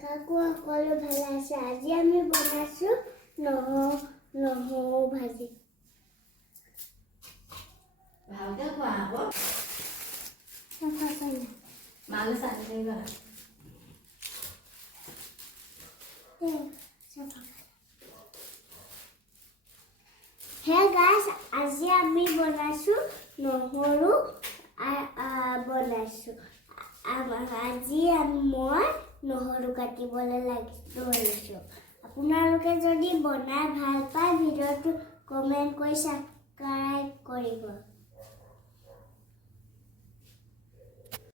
কাকু সকলো ভালে আছে আজি আমি বনাইছো নহৰু ভাজি ভালকে খোৱা আকৌ মালে চানি দিবা Hey guys, আজি আমি বনাইছো নহৰু বনাইছো আজি মই নহৰু কাটিবলৈ লাগিছো আপোনালোকে যদি বনাই ভাল পায় ভিডিওটো কমেন্ট কৰি সাবস্ক্ৰাইব কৰিব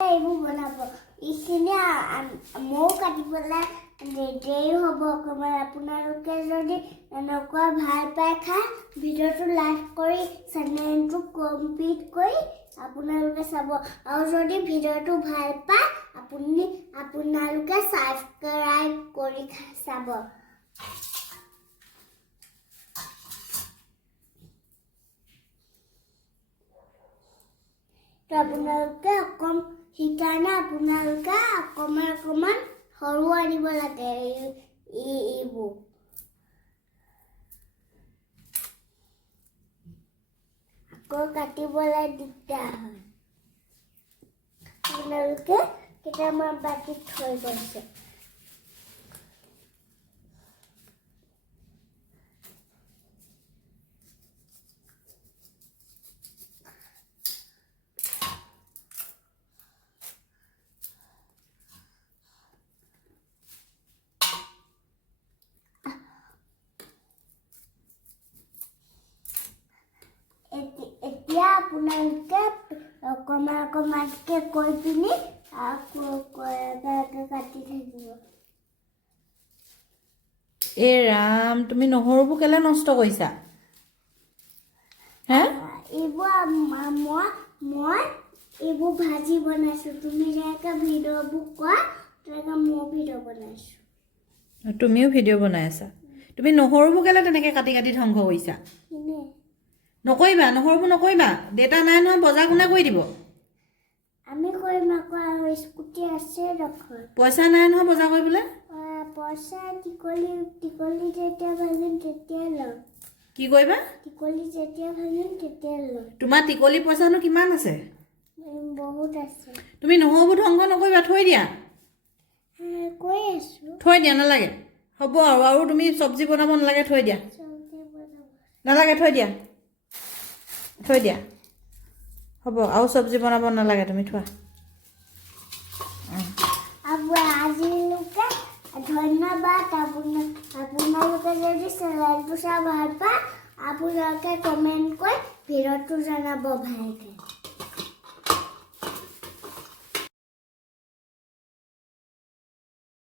এইবোৰ বনাব ইখিনি মই কাটিবলৈ দেৰি হ'ব অকমান আপোনালোকে যদি এনেকুৱা ভাল পায় খাই ভিডিওটো লাইক কৰি চেনেলটো কমপ্লিট কৰি আপোনালোকে চাব আৰু যদি ভিডিওটো ভাল পায় আপোনালোকে সাবস্ক্ৰাইব কৰি চাব তো আপোনালোকে সেইকাৰণে আপোনালোকে অকমান সৰু আনিব লাগে এইবোৰ আকৌ কাটিবলৈ দিগদাৰ হয় আপোনালোকে কেইটামান বাটিত থৈ গৈছে এতিয়া আপোনালোকে অকণমানকৈ কৈ পিনি কাটি থাকিব এই ৰাম তুমি নহৰুবোৰ কেলে নষ্ট কৰিছা হে এইবোৰ মই এইবোৰ ভাজি বনাইছো তুমি যেনেকৈ ভিডিঅ'বোৰ কোৱা তেনেকৈ মই ভিডিঅ' বনাইছো তুমিও ভিডিঅ' বনাই আছা তুমি নহৰুবোৰ কেলে তেনেকৈ কাটি কাটি ধ্বংস কৰিছা নকৰিবা নহৰুবোৰ নকৰিবা দেউতা নাই নহয় বজাৰ কোনে কৰি দিব আমি কৰিম আকৌ স্কুটি আছে দেখোন পইচা নাই নহয় বজাৰ কৰিবলৈ পইচা টিকলি যেতিয়া ভাজিম তেতিয়া ল'ম কি কৰিবা টিকলি যেতিয়া ভাজিম তেতিয়া ল'ম তোমাৰ টিকলি পইচানো কিমান আছে বহুত আছে তুমি নহৰুবোৰ ধ্বংস নকৰিবা থৈ দিয়া কৈ আছো থৈ দিয়া নালাগে হ'ব আৰু তুমি চব্জি বনাব নালাগে থৈ দিয়া নালাগে থৈ দিয়া হ'ব আৰু চব্জি বনাব নালাগে তুমি থোৱা আজিলৈকে ধন্যবাদ আপোনালোকে যদি চেনেলটো চাই ভাল পায় আপোনালোকে কমেণ্ট কৰি ভিডিঅ'টো জনাব ভালকৈ